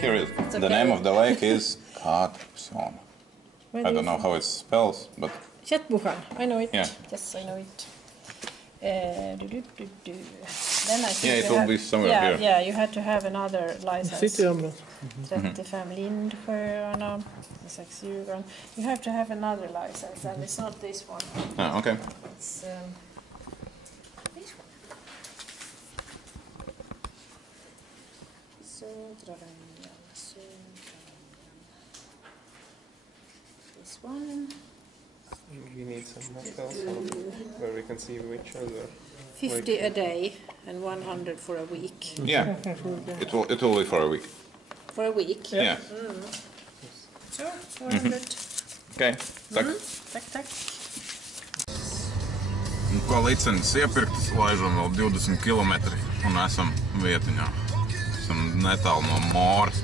Here it is. The name of the lake is Katpsjön. I don't know how it spells, but... Kjetbuchan, I know it. Yeah. Yes, I know it. Then I think it will be somewhere here. Yeah, you had to have another license. Cityområdet. 35 Lindsjöarna, 6 Djurgården. You have to have another license, and it's not this one. Ah, okay. It's this one. This one. We need some hotels where we can see each other. 50 a day and 100 for a week. Yeah, it will be for a week. For a week? Yeah. Sure, 400. Okay, tak. Tak. Un ko licenis iepirktas, laižam vēl 20 km un esam vietiņā. Esam netālu no Moras.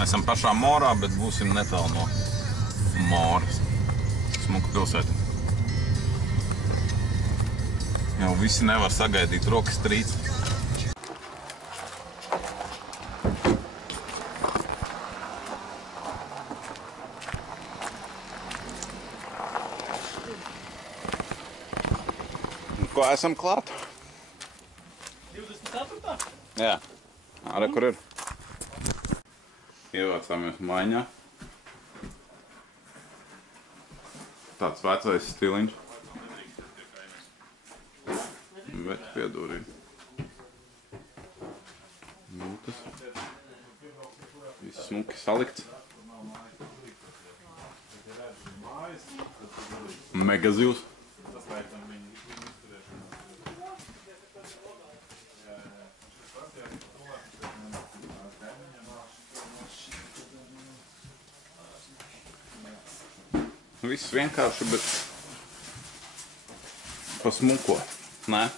Esam pašā Morā, bet būsim netālu no Moras. Smuka pilsēta. Jau visi nevar sagaidīt rokas trīci. Ko esam klāt? 24. Jā, arī kur ir. Ievācāmies maiņā. Tāds vecais stiliņš. Bet piedūrīt. Būtas. Viss smuki salikts. Megazivs. Viss vienkārši, bet pa smuko, nē?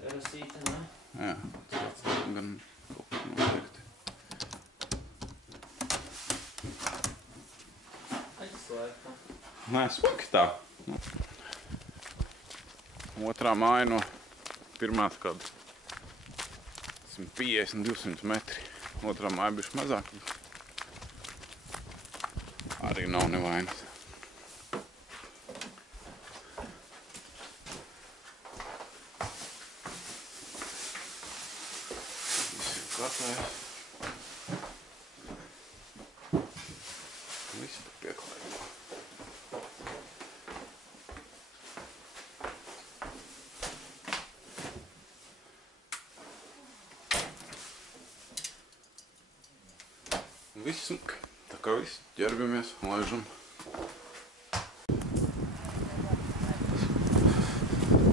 Det är siten, ne? Jā, tāds gan kaut kas noteikti. Aizslēgta. Nē, smuki tā. Otrā māja no pirmās kāda 150-200 metri. Otrā māja bišķi mazāk. Arī nav nevainas. Visi kārtējas. Visi pa pieklājumā. Viss smuki. Tā kā viss ģērbjamies, laižam.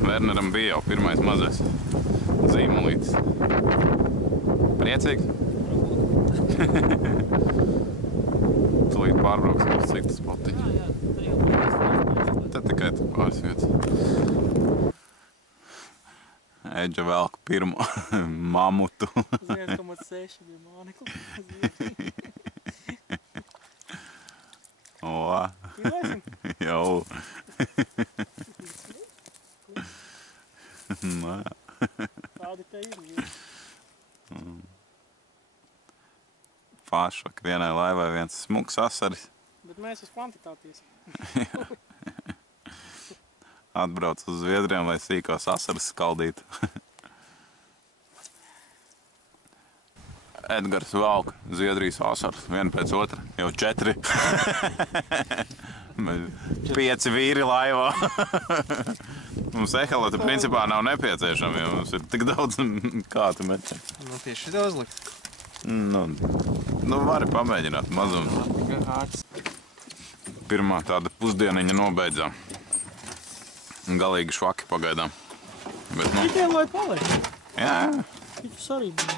Werneram bija jau pirmais mazais zīmolītis. Priecīgs? Tūlīt pārbrauksim uz citu spotiņu. Te tikai tu pāris vietas. Edža velk pirmo mamutu. 1,6 bija mānekli. O, jau. Nā. Tādi te ir. Pašvak, vienai laivai viens smuks asaris. Bet mēs uz kvantitāties. Atbrauc uz Zviedriem, lai sīkos asaras skaldītu. Edgars valk Zviedrijas asaras, viena pēc otra, jau 4. 5 vīri laivā. Mums ehaloti principā nav nepieciešami, jo mums ir tik daudz kātu meķi. Nu, tieši šitā uzlikt. Nu, vari pamēģināt mazums. Pirmā tāda pusdieniņa nobeidzām. Galīgi švaki pagaidām. Bet, nu... Tikai lai paliek. Jā. Tikus arī bija.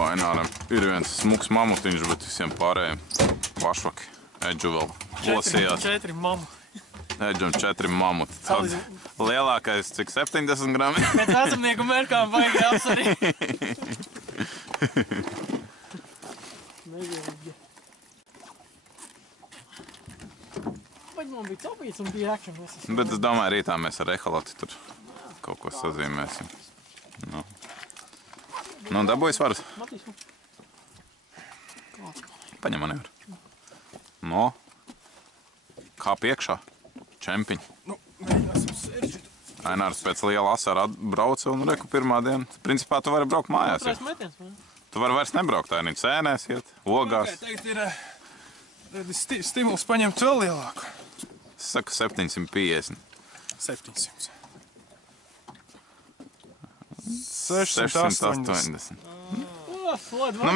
Vaināram ir viens smuks mamutiņš, bet visiem pārējiem pašvaki. Edžu vēl lasījās. 4 mamu. Ēdžam 4 mamuti. Tāds lielākais, cik 70 grami. Pēc vecumnieku mērkām baigi apsarī. Nevienīgi. Bet man bija copīts un bija action. Bet es domāju, rītā mēs ar ehaloti tur kaut ko sazīmēsim. Nu, dabūji svarus? Matīs, Paņem man nevar. No. Kā piekšā? Čempiņi. Nu, mēģināsim sēršīt. Ainārs pēc liela asara atbrauca un reku pirmā diena. Principā tu vari braukt mājās. otrais metiens, man. Tu vari vairs nebraukt, Ainiņ, sēnēs iet, ogās. Tagad ir stimuls paņemt vēl lielāku. Es saku 750. 700. 680. Slēdz Nu,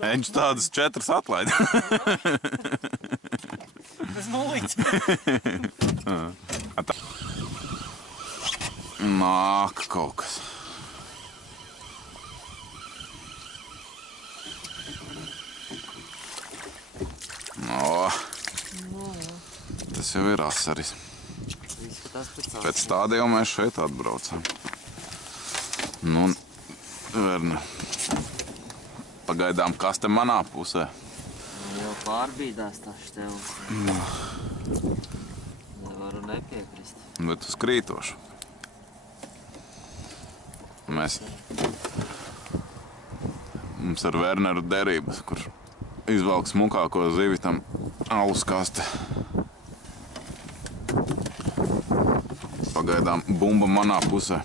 viņš tādas 4 atlaida. bez nulītes. Nāk kaut kas. No. Tas jau ir asaris. Pēc stādījuma mēs šeit atbraucam. Nu, Verner, pagaidām kaste manā pusē. Jau pārbīdās tas tev. Nevaru nepiekrist. Bet uz krītošu. Mums ar Verneru derības, kur izvelk smukāko zivi tam alus kaste. Pagaidām bumba manā pusē.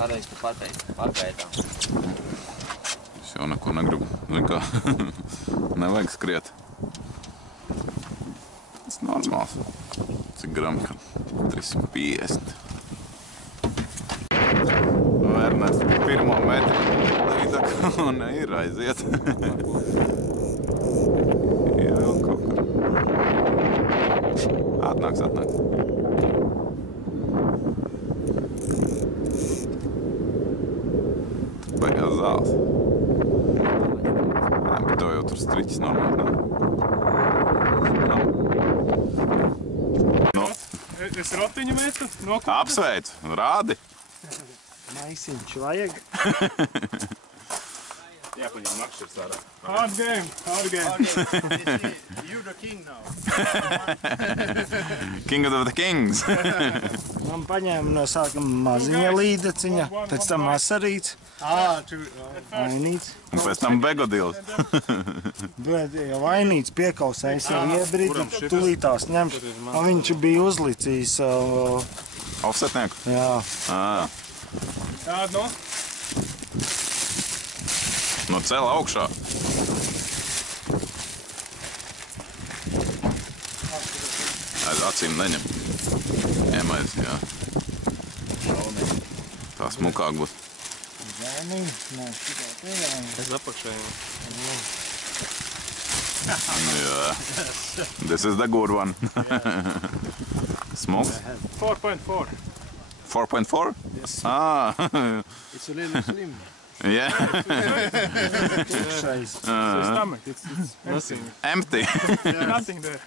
Pareizi tu pateici, pagaidām. Es jau neko negribu. Zini kā, nevajag skriet. Tas normāls. Cik grami, ka 350. Verners pirmo metru līdaka un ir aiziet. Jā, vēl kaut kur. Atnāks. Baigās zāles. Jā, bet tev jau tur striķis normāli, ne? Nu, Es rotiņu metu, nokļūt. apsveicu, rādi. Maisiņš vajag. Jāpaņem makšķers ārā. Hard game. You're the king now. King of the Kings. Man paņēma no sākuma maziņa līdeciņa, pēc tam asarīts, vainīts. Un pēc tam begodils. Bet jau vainīts piekausējis jau iebrīdu, tulītās ņemšu. Un viņš bija uzlicījis, Offsetnieku. jā. Tāda, no? No cela augšā. Aiz acīm neņem. Ņemais, jā. Tā smukāk būs. Vainīgs, nē, šitā te vainīgs. Es apakšēju. Jā. This is the good one. Smuks. 4.4. 4.4? Yes. It's a little slim. Yeah. Tukšais. Stomach, it's nothing. Empty. Nothing there.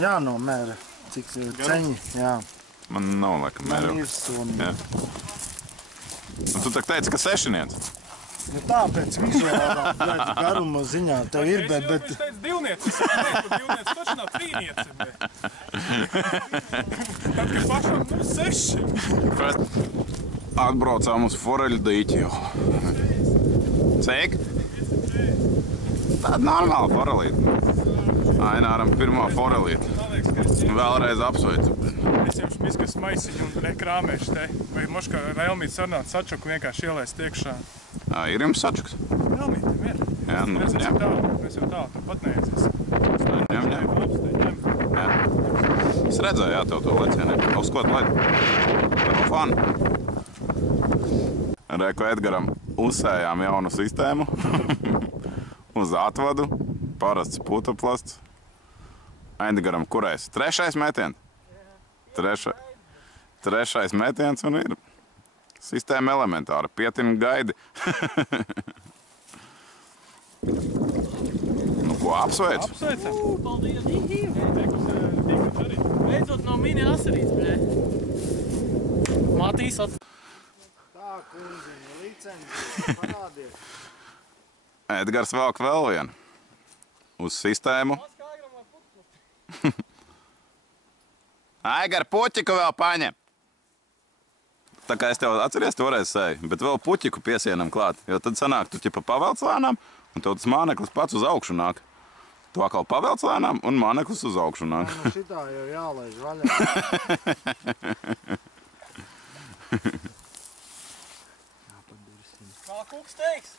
Jānomēra, cik ceņi, jā. Man nav laikam Man mērau. ir suni. Jā. Un tu tak teici, ka sešiniec. Nu tāpēc vizuālā garuma ziņā tev ir, bet Es teicu divniecis. Divniecis taču nav trīniecis. Tad, ka pašam 6. Atbraucām uz foreļu dīķi jau. Cik? Tāda normāla forelīte. Aināram pirmā forelīte. Vēlreiz apsveicu. Es jau šmiskas maisiņu un krāmēšu te. Vai moškā Relmīts sarunāt sačuku vienkārši ielaist iekšā. Ir jums sačuks? Relmītim ir. Jā, nu, Mēs jā. jau tālu, tu pat neiecies. Ņem. Jā. Es redzēju, jā, tev to lecieni. Uz ko tu laid? Par fanu. Reku Edgaram uzsējām jaunu sistēmu. Uz atvadu. Parasts putuplasts. Edgaram kurais? 3. metiens? 3. metiens un ir. Sistēma elementāra. Pietina gaidi. Nu, ko apsveic? Apsveicam. Paldies! Tīkls arī. Beidzot no mini asarīts, bļē. Matīs at... Tā, kundziņa, licenci, parādiet. Edgars velk vēl vienu. Uz sistēmu. Aigar, puķiku vēl paņem. Tā kā es tev atceries toreiz sēju, bet vēl puķiku piesienam klāt. Jo tad sanāk, tu ķipa pavelc lēnām, un tev tas māneklis pats uz augšu nāk. Tu atkal pavelc lēnām, un māneklis uz augšu nāk. Nu šitā jau jālaiž vaļā. Kā kuks teiks?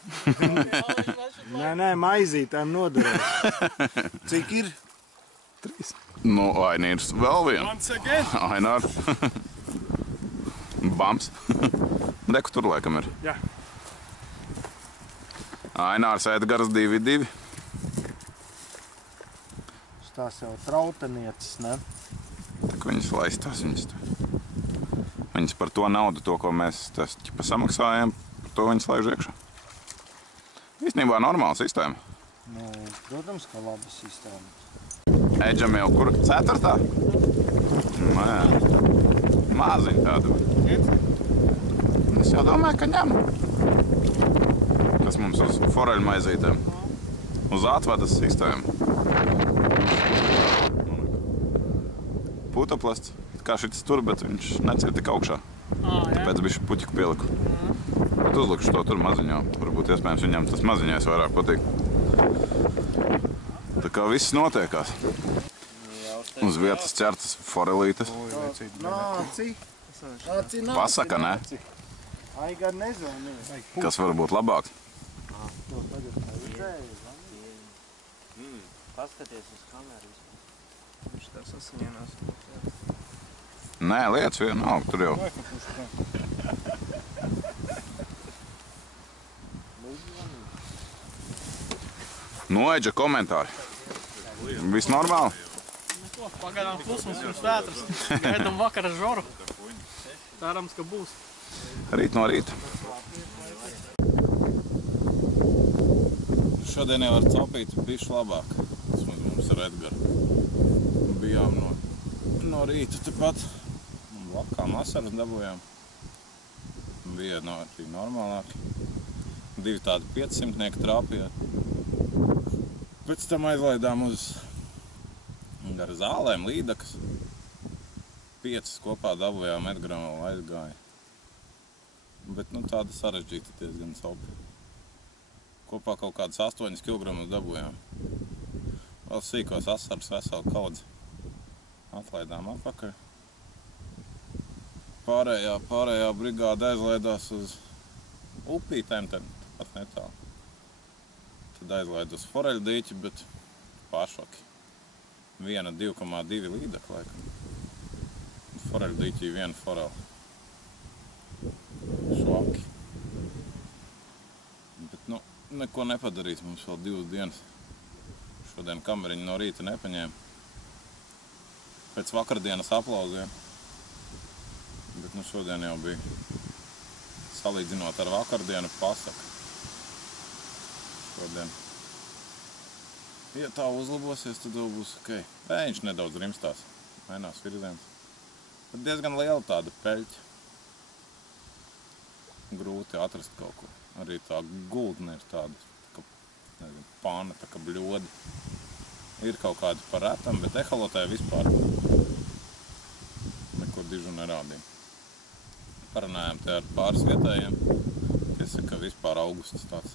Nē, maizītēm noderēs. Cik ir? 3. Nu, Ainīrs vēl vienu. Once again. Ainār. Bams. Deku tur laikam ir. Jā. Ainārs Edgars 2-2. Tās jau trautenieces, ne? Tā kā viņas laistās, viņas par to naudu, to, ko mēs samaksājam, par to viņas laiž iekšā. Īstenībā normāla sistēma. Nu, protams, ka laba sistēma. Edžam jau kur? 4. Nē. Māziņ tādu. Es jau domāju, ka ņem. Kas mums uz foreļu maizītēm? Uz atvadas sistēmu. Putoplasts. Kā šitas tur, bet viņš necir tik augšā. Tāpēc bišķi puķiku pieliku. Bet uzlikšu to tur maziņā. Varbūt iespējams viņam tas maziņais vairāk patīk. Tā kā viss notiekās. Uz vietas ķertas forelītes. Nāci. Pasaka, ne? Aigar nezvanīja. Kas var būt labāks? To tagad redzēju. Paskaties uz kameru. Viņš tā sasiņēnās. Nē, lietas vienalga, tur jau. Noeģa komentāri. Viss normāli? Neko, pagaidām klusums pirms vētras. Gaidām vakara žoru. Cerams, ka būs. Rīt no rīta. Šodien jau ar copīti bišķi labāk. Tas mums ar Edgaru. Bijām no rīta tepat. Vakām asaras dabūjām. Bija arī normālāki. 2 tādi 500-nieki trāpīja. Pēc tam aizlaidām uz gar zālēm līdakas. 5 kopā dabūjām, Edgaram vēl aizgāja. Bet tāda sarežģīta diezgan saupi. Kopā kaut kādas 8 kg dabūjām. Vēl sīkos asaras veselu kaudzi. Atlaidām atpakaļ. Pārējā brigāde aizlaidās uz upītēm, tad pat netālu. Tad aizlaid uz foreļu dīķi, bet pāršoki. 2,2 līdaka laikam. Foreļu dīķī 1 foreli. Švaki. Bet neko nepadarīs, mums vēl 2 dienas. Šodien kameriņu no rīta nepaņēma. Pēc vakardienas aplauziem. Bet šodien jau bija, salīdzinot ar vakardienu, pasaka. Šodien, ja tā uzlabosies, tad jau būs ok. Viņš nedaudz rimstās, mainās virziens. Bet diezgan liela tāda peļķa. Grūti atrast kaut ko. Arī tā gultne ir tāda, nezinu, pāna, tā kā bļodi. Ir kaut kādi par retam, bet ehalotē vispār neko dižu nerādīja. Parunājām te ar pāris vietējiem, kas saka, ka vispār augusts tāds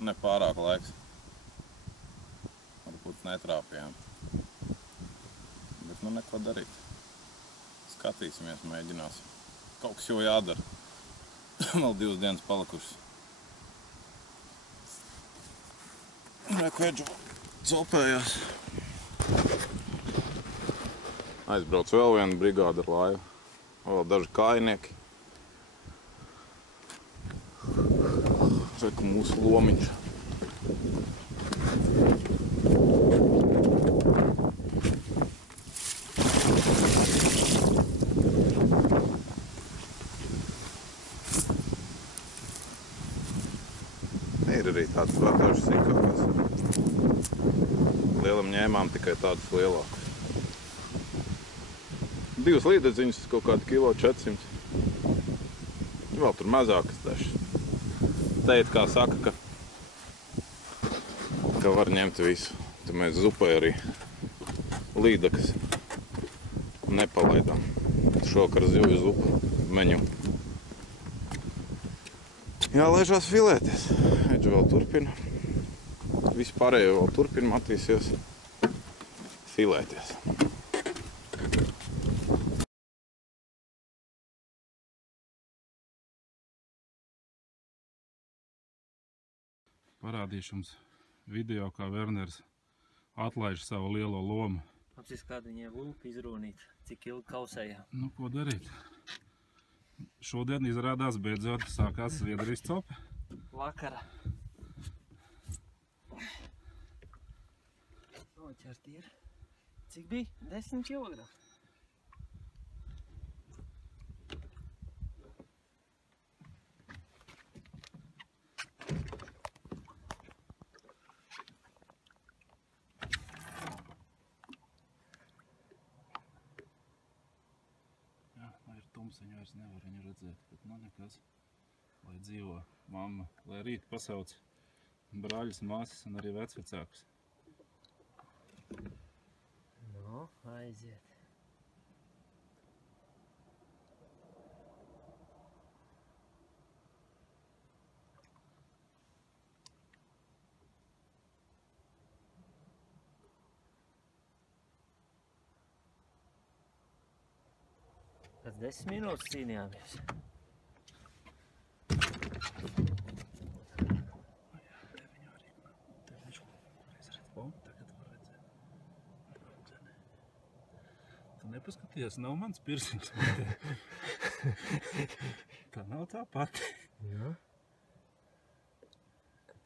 nepārāk laiks. Varbūt netrāpījām. Bet neko darīt. Skatīsimies, mēģināsim. Kaut kas jau jādara. Vēl 2 dienas palikušas. Reku Edžu zopējās. Aizbrauc vēl viena brigāde ar laivu. Vēl daži kājnieki. Reku mūsu lomiņš. Ir arī tāds pratoši sīkākās. Lielam ņēmām tikai tādus lielākus. 2 līdedziņas, kaut kādu 400 kg. Vēl tur mazākas dažas. Teikt, kā saka, ka var ņemt visu. Tad mēs zupai arī līdakas nepalaidām. Šokar zivju zupa meņu. Jālaižās filēties. Edžu vēl turpina. Visu pārējo vēl turpina, Matīs filēties. Parādīšu jums video, kā Werners atlaiž savu lielo lomu. Apsis kādu viņai lūpu izrūnīt, cik ilgi kausējā. Nu, ko darīt? Šodien izrādās beidzot sākās Zviedrijas cope. Vakara. Noķert ir. Cik bija? 10 kg. Viņu vairs nevar viņu redzēt, bet nu nekas, lai dzīvo mamma, lai rīt pasauc brāļus, māsas un arī vecvecākus. Nu, aiziet. Pēc 10 minūtes cīnījāmies. Tu nepaskaties, nav mans piercings. Tā nav tā pati. Jā.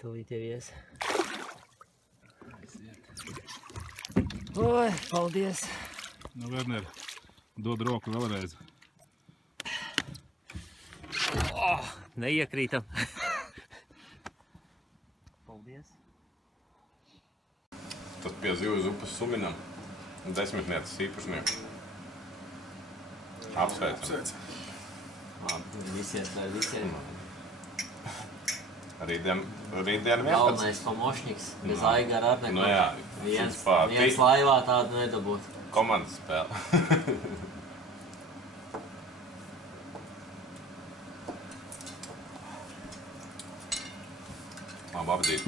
Tūlīt jau ies. Aiziet. Oi, paldies. Nu, Werner, dod roku vēlreiz. Neiekrītam. Paldies. Tas pie zivju zupas suminam. 10-nieces īpašnieku. Apsveicam. Visiem. Rītdien 11. Galvenais pomošniks. Bez Aigara ar neko. Nu jā. Viens laivā tādu nedabūt. Komandas spēle. Labi apdīt.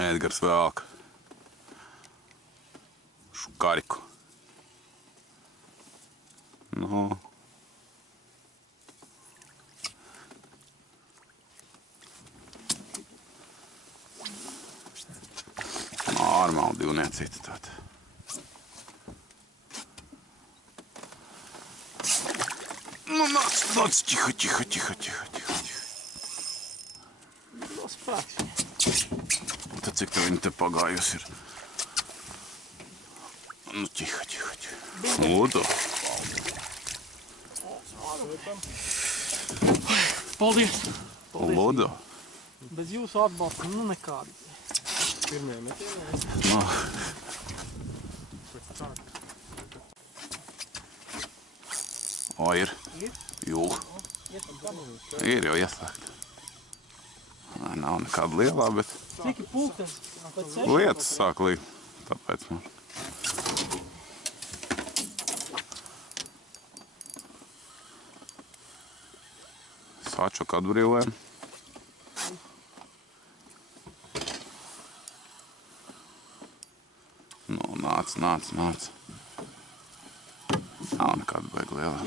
Edgars velk šukariku. Nu. Normāli divniecīti tāda. Nu, nāc, tiho. Dos spēks. Tad cik tev viņa te pagājusi ir? Nu, tiho. Lūdzu. Paldies! Lūdzu. Bez jūsu atbalsta, nu nekādi. Pirmie metienē. Nu. O, ir? Jū. Ir jau ieslēgt. Nav nekāda lielā, bet Cik ir pulkstens? lietas sāk līgt. Tāpēc man. Sāčok atbrīvojam. Nu, nāc. Nav nekāda baigi lielā.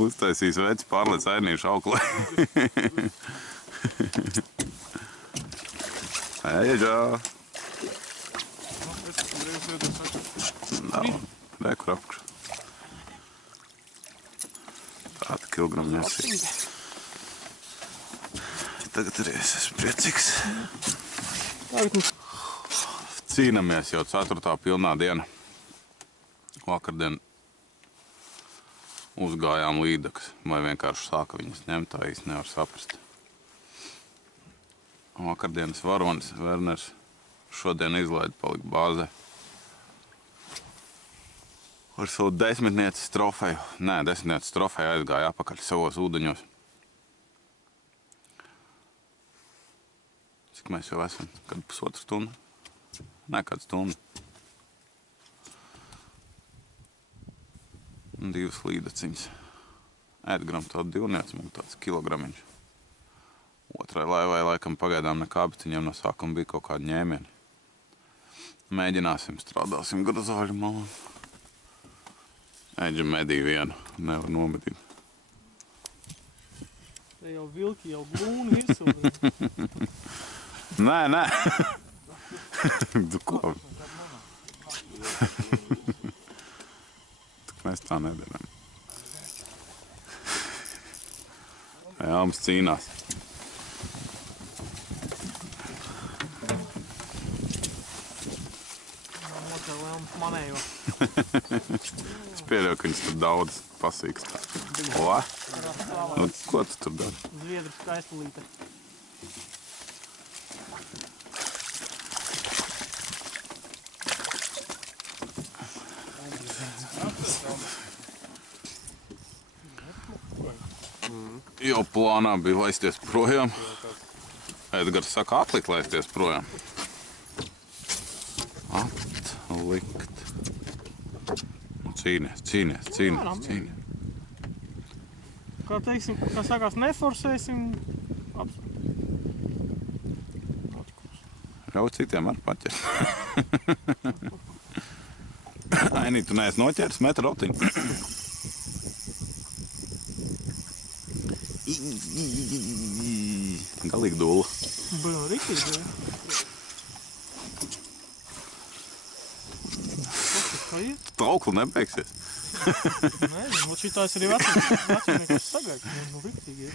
Uztaisīs veci pārlec ainīšu auklē. Eģā! Nav, rekur apakšu. Tāda kilogramu nesīt. Tagad arī es esmu priecīgs. Cīnamies jau 4. pilnā diena. Vakardien uzgājām līdekas, vai vienkārši sāka viņas ņemt, tā īsti nevar saprast. Vakardienas varonis Werners šodien izlaida palika bāzē. Ar savu 10-nieces trofeju, nē, 10-nieces trofeju aizgāja apakaļ savos ūdeņos. Cik mēs jau esam? Kad pusotru stundu? Nē, kādu stundu. 2 līdaciņas. Ēdgram tādu divnieci, man tāds kilogramiņš. Otrai laivai laikam pagaidām nekā, bet viņam no sākuma bija kaut kādi ņēmieni. Mēģināsim, strādāsim grozoļu malām. Eģa medī vienu, nevar nomedīt. Te jau vilki, jau glūni virsū. Nē. Tu ko? Tik mēs tā nedarām. Jāms cīnās. Manējo. Es pieļauju, ka viņas tur daudz pasīkstā. O? Nu, ko tu tur dari? Zviedru skaistulīte. Jau plānā bija laisties projām. Edgars saka, atlikt laisties projām. Atlikt. Cīnies. Kā teiksim, kā sakās, neforsēsim. Ļauj citiem ar paķert. Ainī, tu neesi noķēris, met rotiņu. Galīgi dula. Bija rītīgi, jā. Kā ir? Trauklu nebeigsies. Nē, nu šitās arī vecinieks sagaid. Nu rītīgi ir.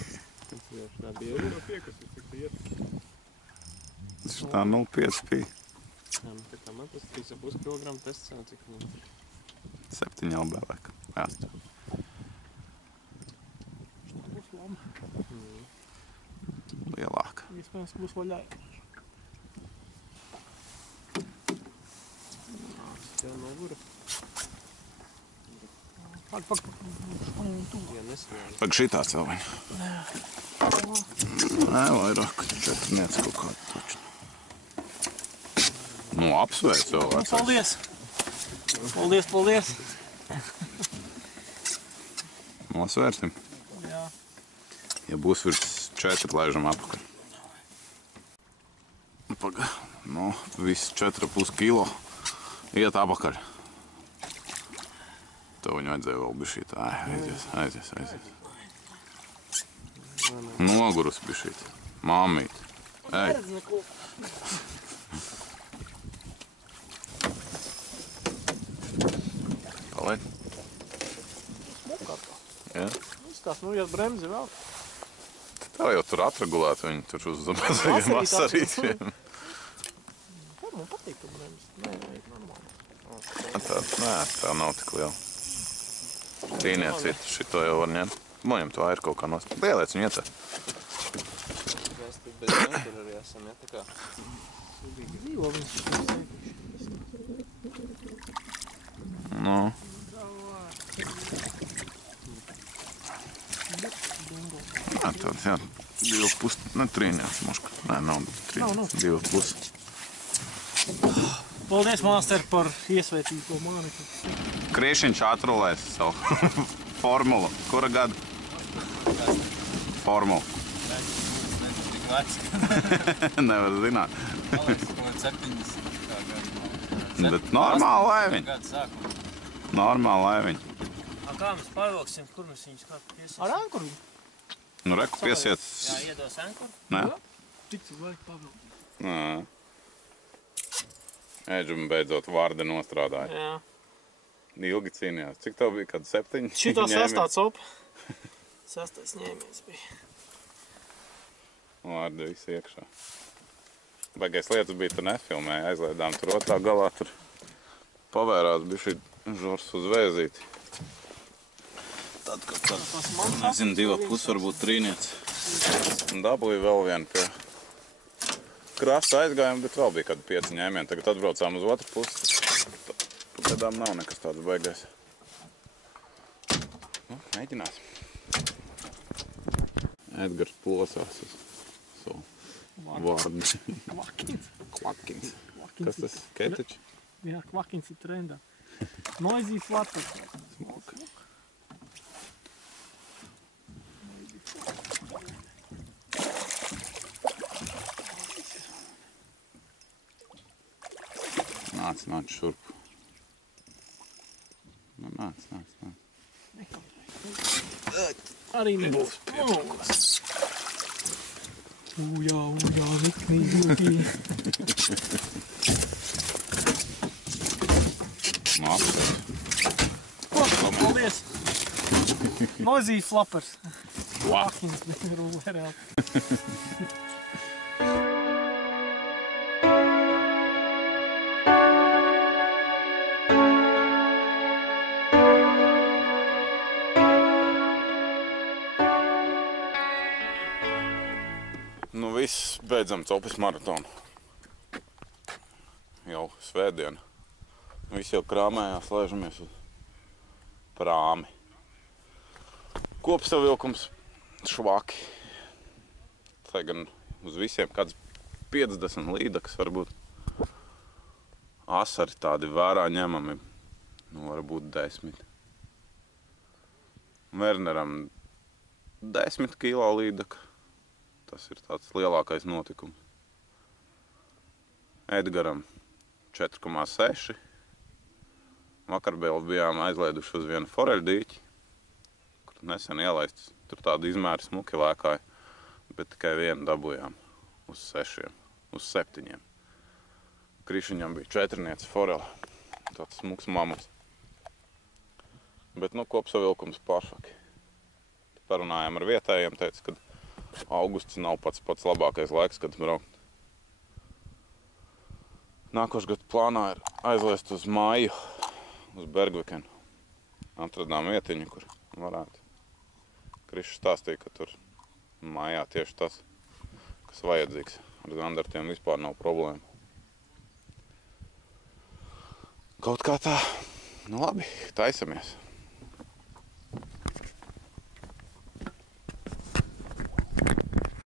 Tā bija eiro piekasis, cik tu iet. Šitā 0,5 pī. Jā, nu, tā man tas 3,5 kg tests, cik nu. 7 jau bēlēk. Jāstāv. Būs lama. Lielāka. Iespējams, būs vaļai. Tev nogura. Pak. Jā, nesmēju. Pag šitā cilvēņa. Nē, vairāk. 4 niec kaut kādu taču. Nu, apsveic jau vecais. Paldies. Nosvērsim. Jā. Ja būs virs 4, laižam apakaļ. Paga. Nu, viss 4,5 kilo. Iet apakaļ. Tev viņu vajadzēja vēl bišķīt. Aizies. Nogurus bišķīt. Māmīt. Ej. Palaid. Jā. Izskās, nu, ja bremzi vēl. Tev jau tur atregulēt viņu tur uz mazajiem vasarītiem. Man patīk tu bremzi. Nē, normāli. Tā nav tik liela. Trīniet citu, šito jau var ņemt. Mojam to airu kaut kā nost. Lielēc viņu ietver. Mēs tur bez tur arī esam, ja, tā kā. Dzīvo viņš. Nu. Tāds, jā. 2,5, ne trīniets muška. Nē, nav trīniets. 2,5. Paldies, māster, par iesvētīto mani. Kriešiņš atrulēs savu formulu. Kura gada? Formulu. Tik vecs. Nevar zināt. Man liekas, kaut 70 gadu. Bet normāli laiviņi. Gadu sākumā. Normāli laiviņi. Kā mēs pavilksim, kur mēs viņus kā piesiesim? Ar ankuru? Nu, reku piesiet. Jā, iedos ankuru. Nē. Tik cik vajag pavilkt. Nē. Ēģum beidzot vārdi nostrādāja. Jā. Ilgi cīnījās. Cik tev bija, kad 7? Šitā sestā copa. Sestais ņēmies bija. Vārdi visi iekšā. Baigais lietas bija, tur nefilmēja, aizlaidām tur otrā galā, tur pavērās bišķi žors uz vēzīti. Tad, kad tad, nezinu, 2,5 varbūt trīniec. Un dabūju vēl vienu pie krasta aizgājumu, bet vēl bija kādi 5 ņēmieni. Tagad atbraucām uz otru pusi. Pagaidām nav nekas tāds baigais. Nu, mēģināsim. Edgars plosās uz savu vārdu. Kvakins. Kvakins. Kas tas? Keteči? Jā, kvakins ir trendā. Noisy flutter. Smoke. Nāc šurp. Nu, nāc. Arī nebūs pieplūkos. Ujā, viknī. Paldies. Noisy flappers. Kvakins, rullerēl. Nu viss, beidzam Copis maratonu. Jau svētdiena. Visi jau krāmējās, laižamies uz prāmi. Kopsavilkums švaki. Tā gan uz visiem kāds 50 līdakas varbūt. Asari tādi vērā ņemami, nu varbūt 10. Werneram 10 kilo līdaka. Tas ir tāds lielākais notikums. Edgaram 4,6. Vakar vēl bijām aizlaiduši uz vienu foreļdīķi, kur nesen ielaists. Tur tādu izmēru smuki lēkāja, bet tikai vienu dabujām uz 6, uz 7. Krišiņam bija 4 foreli, tāds smuks mamuts. Bet nu kopsavilkums pāršaki. Parunājām ar vietējiem, teica, ka augusts nav pats labākais laiks, kad braukt. Nākošgad plānā ir aizlaist uz māju, uz Bergvikenu. Atradām vietiņu, kur varētu. Krišs stāstīja, ka tur mājā tieši tas, kas vajadzīgs. Ar zandartiem vispār nav problēma. Kaut kā tā. Nu labi, taisamies.